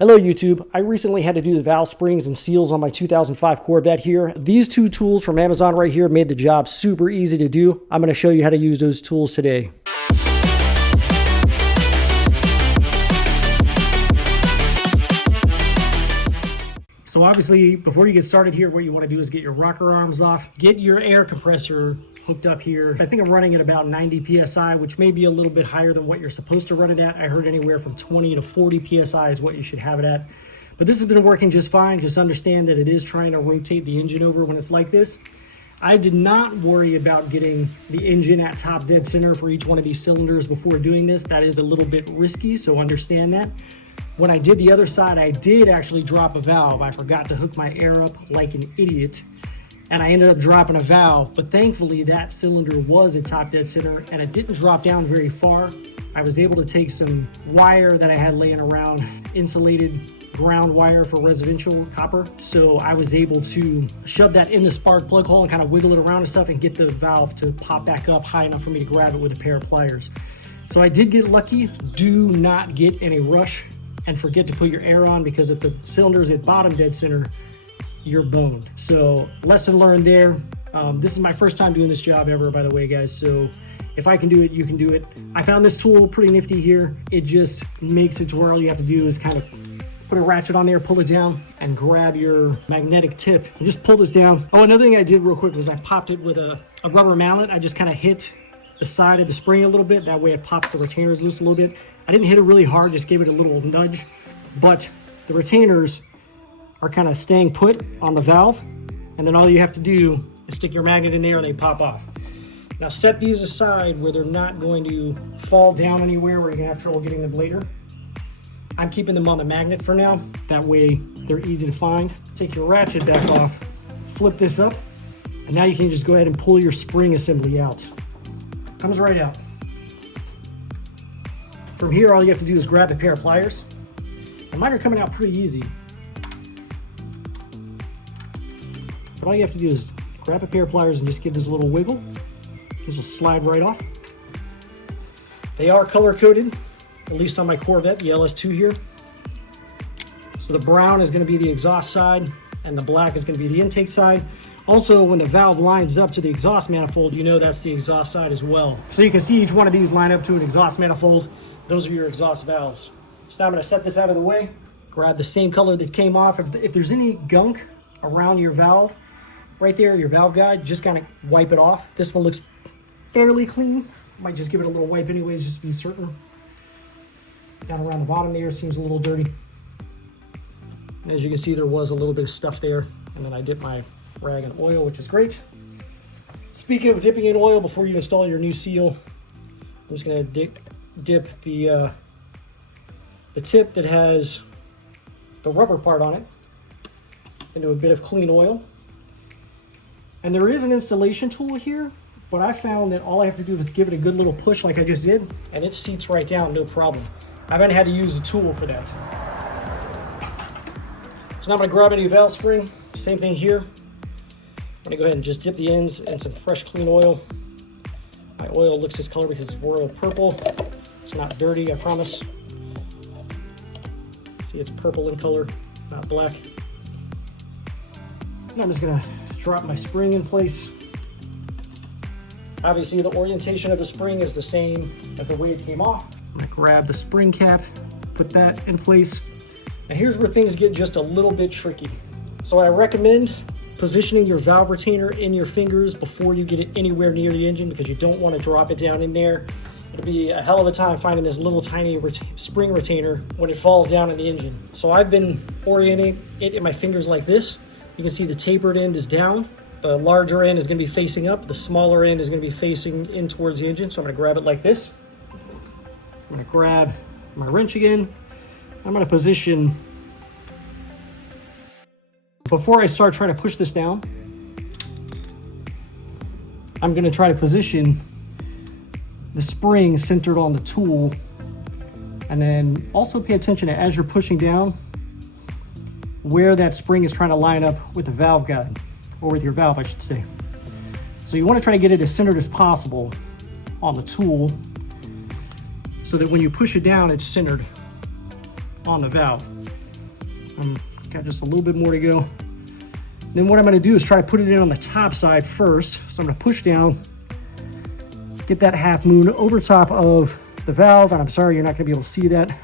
Hello YouTube. I recently had to do the valve springs and seals on my 2005 Corvette here. These two tools from Amazon right here made the job super easy to do. I'm going to show you how to use those tools today. So obviously, before you get started here, what you want to do is get your rocker arms off. Get your air compressor hooked up here. I think I'm running at about 90 PSI, which may be a little bit higher than what you're supposed to run it at. I heard anywhere from 20 to 40 PSI is what you should have it at. But this has been working just fine. Just understand that it is trying to rotate the engine over when it's like this. I did not worry about getting the engine at top dead center for each one of these cylinders before doing this. That is a little bit risky, so understand that. When I did the other side, I did actually drop a valve. I forgot to hook my air up like an idiot, and I ended up dropping a valve, but thankfully that cylinder was at top dead center and it didn't drop down very far. I was able to take some wire that I had laying around, insulated ground wire for residential copper. So I was able to shove that in the spark plug hole and kind of wiggle it around and stuff and get the valve to pop back up high enough for me to grab it with a pair of pliers. So I did get lucky. Do not get in a rush and forget to put your air on, because if the cylinder's at bottom dead center, you're boned. So lesson learned there. This is my first time doing this job ever, by the way, guys. So if I can do it, you can do it. I found this tool pretty nifty here. It just makes it to where all you have to do is kind of put a ratchet on there, pull it down, and grab your magnetic tip. And just pull this down. Oh, another thing I did real quick was I popped it with a rubber mallet. I just kind of hit the side of the spring a little bit. That way it pops the retainers loose a little bit. I didn't hit it really hard, just gave it a little nudge. But the retainers are kind of staying put on the valve, and then all you have to do is stick your magnet in there and they pop off. Now set these aside where they're not going to fall down anywhere where you're gonna have trouble getting them later. I'm keeping them on the magnet for now. That way they're easy to find. Take your ratchet back off, flip this up, and now you can just go ahead and pull your spring assembly out. Comes right out. From here, all you have to do is grab a pair of pliers. And mine are coming out pretty easy. But all you have to do is grab a pair of pliers and just give this a little wiggle. This will slide right off. They are color coded, at least on my Corvette, the LS2 here. So the brown is going to be the exhaust side and the black is going to be the intake side. Also, when the valve lines up to the exhaust manifold, you know that's the exhaust side as well. So you can see each one of these line up to an exhaust manifold. Those are your exhaust valves. So now I'm going to set this out of the way. Grab the same color that came off. If there's any gunk around your valve, right there, your valve guide, just kind of wipe it off. This one looks fairly clean. Might just give it a little wipe anyways, just to be certain. Down around the bottom there, it seems a little dirty. And as you can see, there was a little bit of stuff there. And then I dipped my rag in oil, which is great. Speaking of dipping in oil before you install your new seal, I'm just going to dip the tip that has the rubber part on it into a bit of clean oil. And there is an installation tool here, but I found that all I have to do is give it a good little push like I just did, and it seats right down, no problem. I haven't had to use a tool for that. So now I'm going to grab a new valve spring. Same thing here. I'm going to go ahead and just dip the ends in some fresh clean oil. My oil looks this color because it's royal purple. It's not dirty, I promise. See, it's purple in color, not black. And I'm just gonna drop my spring in place. Obviously, the orientation of the spring is the same as the way it came off. I'm gonna grab the spring cap, put that in place. Now here's where things get just a little bit tricky. So I recommend positioning your valve retainer in your fingers before you get it anywhere near the engine, because you don't want to drop it down in there. It'll be a hell of a time finding this little tiny spring retainer when it falls down in the engine. So I've been orienting it in my fingers like this. You can see the tapered end is down. The larger end is going to be facing up. The smaller end is going to be facing in towards the engine. So I'm going to grab it like this. I'm going to grab my wrench again. I'm going to position. Before I start trying to push this down, I'm going to try to position the spring centered on the tool, and then also pay attention to, as you're pushing down, where that spring is trying to line up with the valve guide, or with your valve, I should say. So you want to try to get it as centered as possible on the tool, so that when you push it down, it's centered on the valve. Got just a little bit more to go. Then what I'm going to do is try to put it in on the top side first. So I'm going to push down, get that half moon over top of the valve, and I'm sorry you're not going to be able to see that.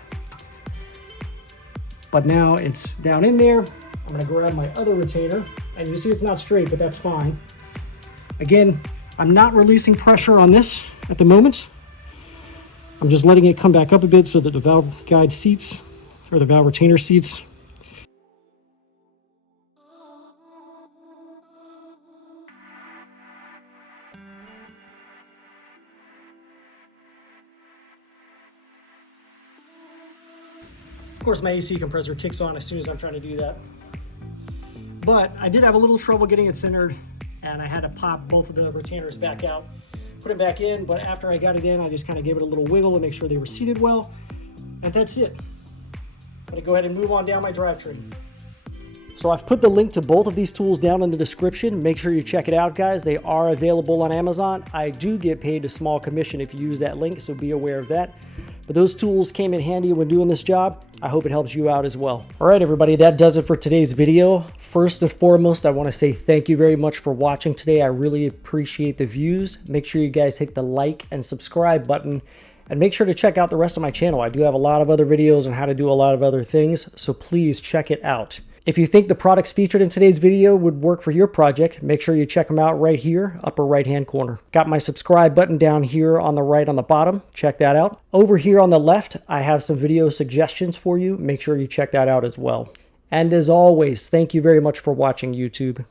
But now it's down in there. I'm going to grab my other retainer, and you see it's not straight, but that's fine. Again, I'm not releasing pressure on this at the moment. I'm just letting it come back up a bit so that the valve guide seats, or the valve retainer seats. Of course, my AC compressor kicks on as soon as I'm trying to do that. But I did have a little trouble getting it centered, and I had to pop both of the retainers back out, put it back in, but after I got it in, I just kind of gave it a little wiggle to make sure they were seated well, and that's it. I'm gonna go ahead and move on down my drivetrain. So I've put the link to both of these tools down in the description. Make sure you check it out, guys. They are available on Amazon. I do get paid a small commission if you use that link, so be aware of that. But those tools came in handy when doing this job. I hope it helps you out as well. All right, everybody, that does it for today's video. First and foremost, I want to say thank you very much for watching today. I really appreciate the views. Make sure you guys hit the like and subscribe button, and make sure to check out the rest of my channel. I do have a lot of other videos on how to do a lot of other things, so please check it out. If you think the products featured in today's video would work for your project, make sure you check them out right here, upper right-hand corner. Got my subscribe button down here on the right on the bottom. Check that out. Over here on the left, I have some video suggestions for you. Make sure you check that out as well. And as always, thank you very much for watching, YouTube.